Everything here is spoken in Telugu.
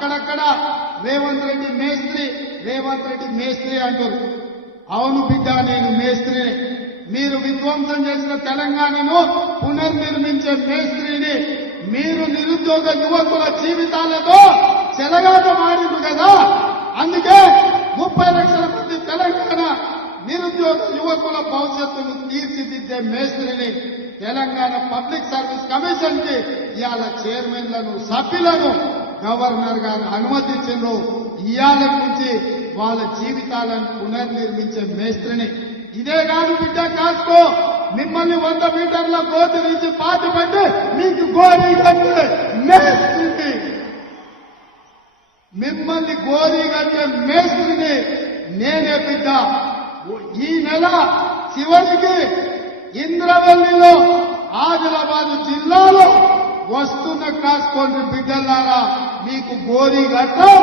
అక్కడక్కడ రేవంత్ రెడ్డి మేస్త్రి రేవంత్ రెడ్డి మేస్త్రి అంటారు. అవును బిడ్డ నేను మేస్త్రిని. మీరు విధ్వంసం చేసిన తెలంగాణను పునర్నిర్మించే మేస్త్రిని మీరు నిరుద్యోగ యువకుల జీవితాలతో చెలగాటమాడింది కదా? అందుకే ముప్పై లక్షల మంది తెలంగాణ నిరుద్యోగ యువకుల భవిష్యత్తును తీర్చిదిద్దే మేస్త్రిని తెలంగాణ పబ్లిక్ సర్వీస్ కమిషన్కి ఇవాళ చైర్మన్లను సభ్యులను గవర్నర్ గారు అనుమతించిండ్రు. ఇవాళ నుంచి వాళ్ళ జీవితాలను పునర్నిర్మించే మేస్త్రిని. ఇదే కాదు బిడ్డ కాసుకో మిమ్మల్ని వంద మీటర్ల కోతి నుంచి పాతి పట్టి మీకు గోరీ మేస్త్రిని. మిమ్మల్ని గోరీ కట్టే మేస్త్రిని నేనే బిడ్డ. ఈ నెల చివరికి ఇంద్రవల్లిలో ఆదిలాబాద్ జిల్లాలో వస్తున్న కాసుకోండి బిడ్డలారా మీకు గోరీ కట్టం